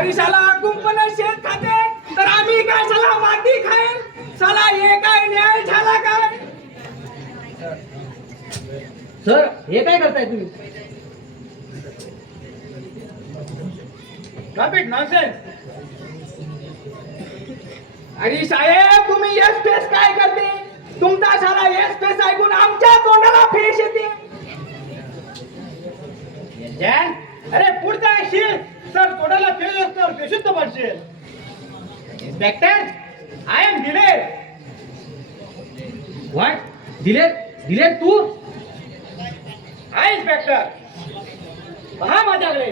अरे शाला कुंपण शेत खाते. तर आम्ही काय शाला माती खाईल शाला हे काय न्याय झाला काय? सर हे काय करताय तुम्ही? टॉपिक नॉनसेन्स अरे साहेब तुम्ही येस फेस काय करते? तुमचा शाला येस फेस ऐकून आमच्या तोंडाला फेस येते. अरे पुढचा शील सर तोडायला फेल असतो बेशुद्ध पडशील इन्स्पेक्टर आय एम दिलेर व्हॉट दिलेर दिलेर तू? आय इन्स्पेक्टर पहा माझ्याकडे.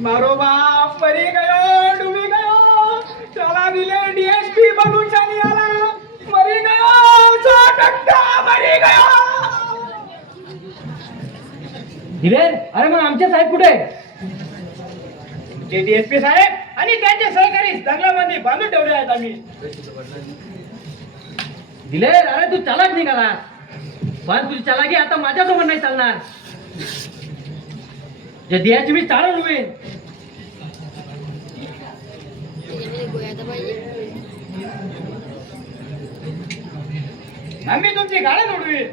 मारो बाप परी गयो डुबी गयो. चला दिले डीएसपी बनून चाली आला. दिले अरे मग आमचे साहेब कुठे जे डीएसपी साहेब आणि त्यांचे सहकारी जंगलामध्ये बांधून ठेवले आहेत आम्ही. दिले अरे तू चालाक निघाला पण तुझी चालाकी आता माझ्यासोबत नाही चालणार. जे द्यायची मी चालून होईल आम्ही तुमची गाडी उडवी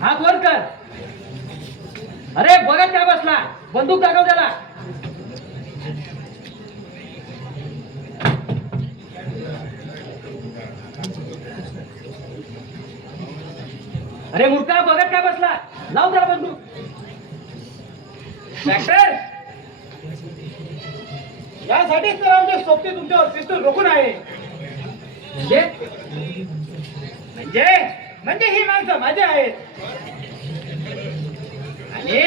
हात वर कर. अरे बघा त्या बसला. बंदूक दाखव त्याला. अरे मूर्खा बघत काय बसला. लाव त्याला बंदूक. डॉक्टर यासाठीच तर आमच्या सोबती तुमच्यावर पिस्तूल रोखून आहे. म्हणजे? म्हणजे? म्हणजे ही माणसं माझे आहेत. आणि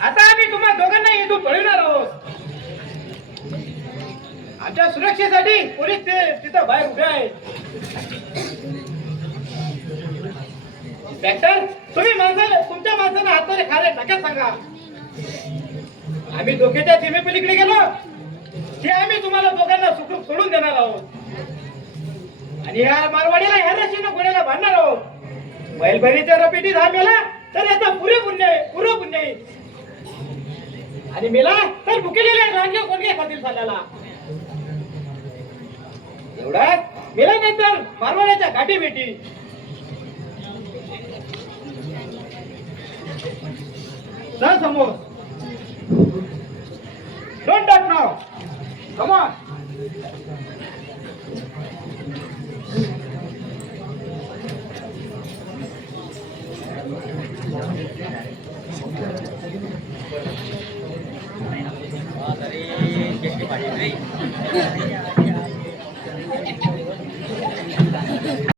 आता आम्ही तुम्हा दोघांना इथून पळविणार आहोत. आमच्या सुरक्षेसाठी पोलीस ते तिथं बाहेर उभे आहेत. डॉक्टर तुम्ही माणसाला तुमच्या माणसाला हाताने खाले नका सांगा. आम्ही धोक्याच्या सीमेपलीकडे गेलो. ते आम्ही तुम्हाला दोघांना सुखरूप सोडून देणार आहोत. आणि या मारवाडीला ह्या रशीनं गोड्याला बांधणार आहोत. बैलभरीच्या रपेटी हा मेला तर याचा पुरे पुण्य आहे पुरं पुण्य आहे. आणि मेला तर भुकेलेल्या रांगे कोणगे खातील साल्याला एवढ्यात मेला नंतर मारवाड्याच्या गाठी भेटी. चल समोर. डोंट डॉट नाव कमॉन ऑन अरे